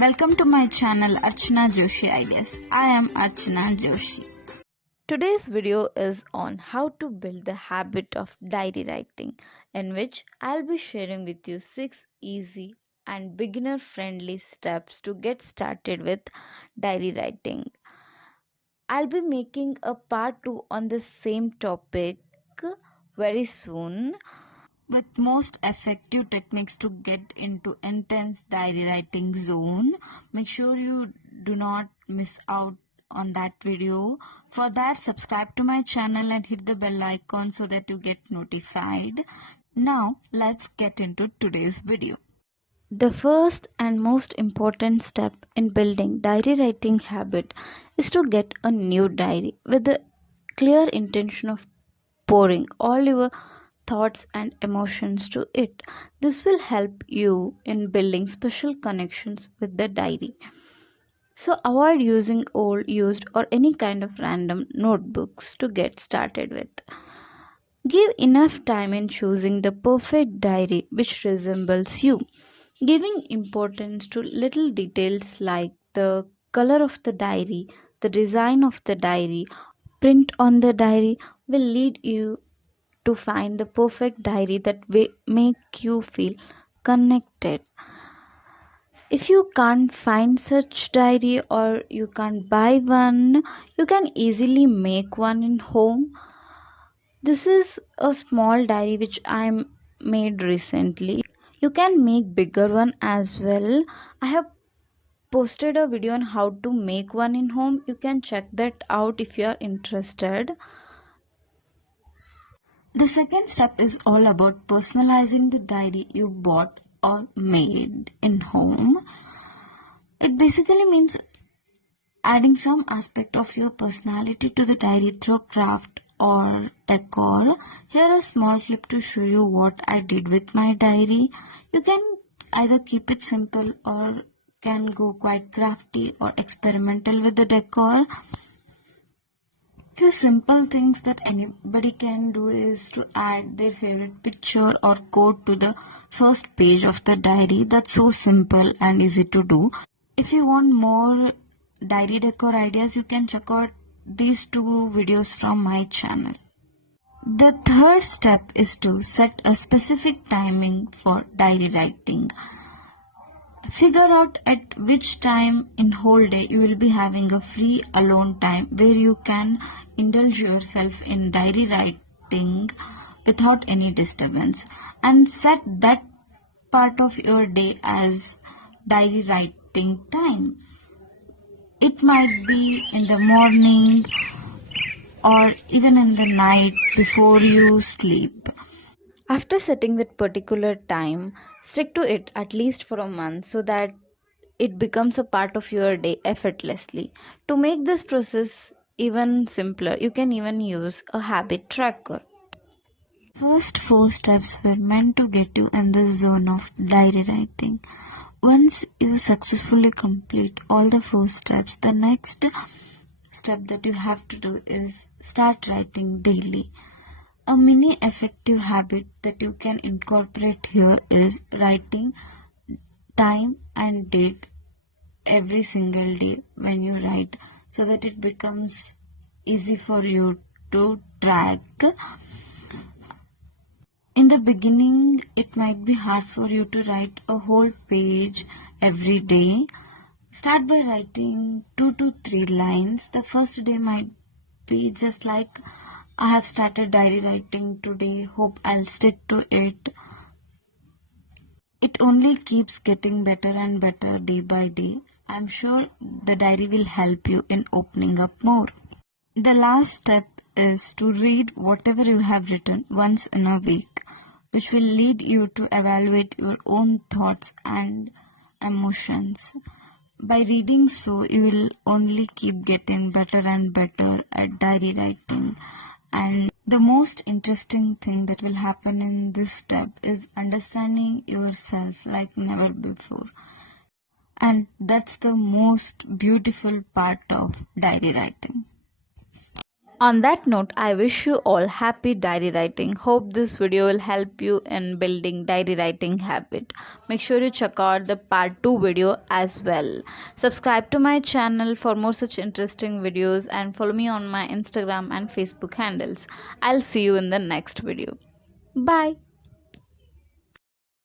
Welcome to my channel Archana Joshi Ideas. I am Archana Joshi. Today's video is on how to build the habit of diary writing, in which I'll be sharing with you 6 easy and beginner friendly steps to get started with diary writing. I'll be making a part 2 on the same topic very soon. With most effective techniques to get into intense diary writing zone, make sure you do not miss out on that video. For that, subscribe to my channel and hit the bell icon so that you get notified. Now, let's get into today's video. The first and most important step in building diary writing habit is to get a new diary with the clear intention of pouring all your thoughts and emotions to it. This will help you in building special connections with the diary. So avoid using old, used, or any kind of random notebooks to get started with. Give enough time in choosing the perfect diary which resembles you. Giving importance to little details like the color of the diary, the design of the diary, print on the diary will lead you to find the perfect diary that will make you feel connected. If you can't find such diary or you can't buy one, you can easily make one in home. This is a small diary which I made recently. You can make bigger one as well. I have posted a video on how to make one in home. You can check that out if you are interested. The second step is all about personalizing the diary you bought or made in home. It basically means adding some aspect of your personality to the diary through craft or decor. Here a small clip to show you what I did with my diary. You can either keep it simple or can go quite crafty or experimental with the decor. Few simple things that anybody can do is to add their favorite picture or quote to the first page of the diary. That's so simple and easy to do. If you want more diary decor ideas, you can check out these 2 videos from my channel. The third step is to set a specific timing for diary writing. Figure out at which time in whole day you will be having a free alone time where you can indulge yourself in diary writing without any disturbance, and set that part of your day as diary writing time. It might be in the morning or even in the night before you sleep. After setting that particular time, stick to it at least for a month so that it becomes a part of your day effortlessly. To make this process even simpler, you can even use a habit tracker. First 4 steps were meant to get you in the zone of diary writing. Once you successfully complete all the 4 steps, the next step that you have to do is start writing daily. A mini effective habit that you can incorporate here is writing time and date every single day when you write, so that it becomes easy for you to track. In the beginning, it might be hard for you to write a whole page every day. Start by writing 2 to 3 lines. The first day might be just like, I have started diary writing today, hope I'll stick to it. It only keeps getting better and better day by day. I'm sure the diary will help you in opening up more. The last step is to read whatever you have written once in a week, which will lead you to evaluate your own thoughts and emotions. By reading so, you will only keep getting better and better at diary writing. And the most interesting thing that will happen in this step is understanding yourself like never before. And that's the most beautiful part of diary writing. On that note, I wish you all happy diary writing. Hope this video will help you in building diary writing habit. Make sure you check out the part 2 video as well. Subscribe to my channel for more such interesting videos and follow me on my Instagram and Facebook handles. I'll see you in the next video. Bye.